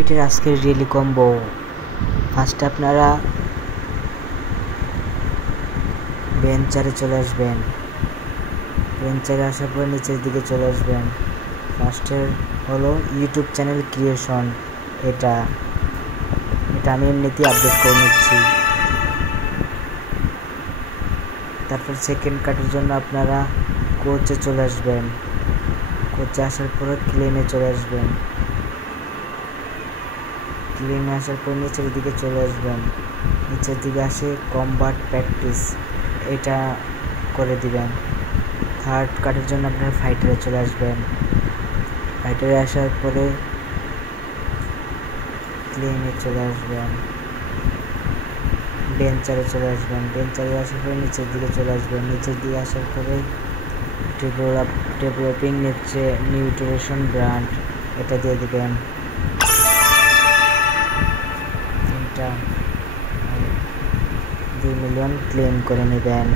বিটের আজকের really combo. ফার্স্টে আপনারা বেঞ্চারে চলে আসবেন। বেঞ্চারে আসার পর নিচের দিকে চলে আসবেন। ফার্স্টের হলো ইউটিউব চ্যানেল ক্রিয়েশন। এটা আমি এমনিতেই আপডেট করে নিচ্ছি। তারপর সেকেন্ড কাটের জন্য আপনারা কোচে চলে আসবেন। কোচে আসার পরে ক্লেমে চলে আসবেন। ক্লেমে আসার পর নিচের দিকে চলে আসবেন। নিচের দিকে আসে কমবাট প্র্যাকটিস, এটা করে দিবেন। থার্ড কাটের জন্য আপনারা ফাইটারে চলে আসবেন। ফাইটারে আসার পরে ক্লেমে চলে আসবেন। বেঞ্চারে চলে আসবেন। বেঞ্চারে আসার পরে নিচের দিকে চলে আসবেন। নিচের দিকে আসার পরে ডেভেলপিং নিউট্রিশন ব্র্যান্ড, এটা দিয়ে দিবেন। এটা 2 মিলিয়ন ক্লেম করে নেবেন।